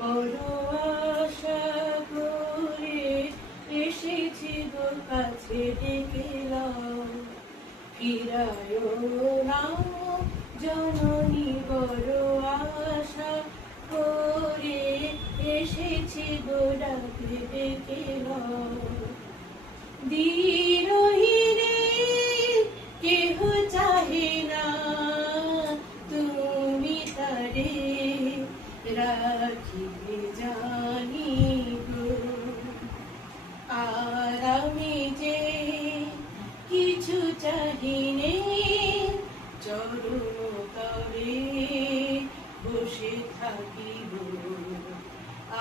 বড় আশা করে এসেছি গো কাছে ডেকে নাও, ফিরায় না জননী। বড় আশা করে এসেছি গো ডাকে ডেকে নাও। দিনহীনে কেহ চাহে না, তুমি তারে রাখিবে জানি গো। আর আমি যে কিছু চাহিনে, চরণ তরে বসে থাকিব।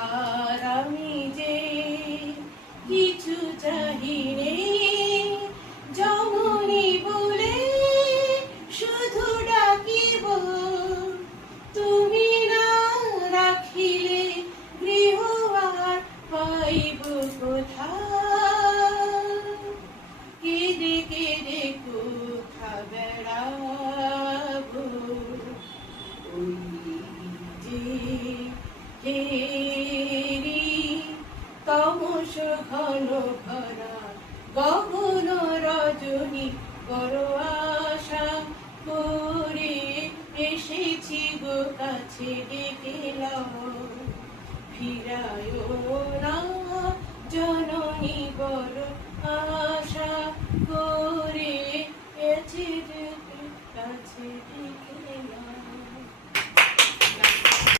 আর আমি যে কিছু চাহিনে, জননী বলে শুধু ডাকিব। তুমি না রাখিলে গৃহ আর পাইব কোথায়? কেঁদে কেঁদে কোথা বেড়াবো, ওই যে হেরি তমস ঘন ভরা গগন রজনী। বড় আশা করে এসেছি গো কাছে ডেকে নাও, ফিরায়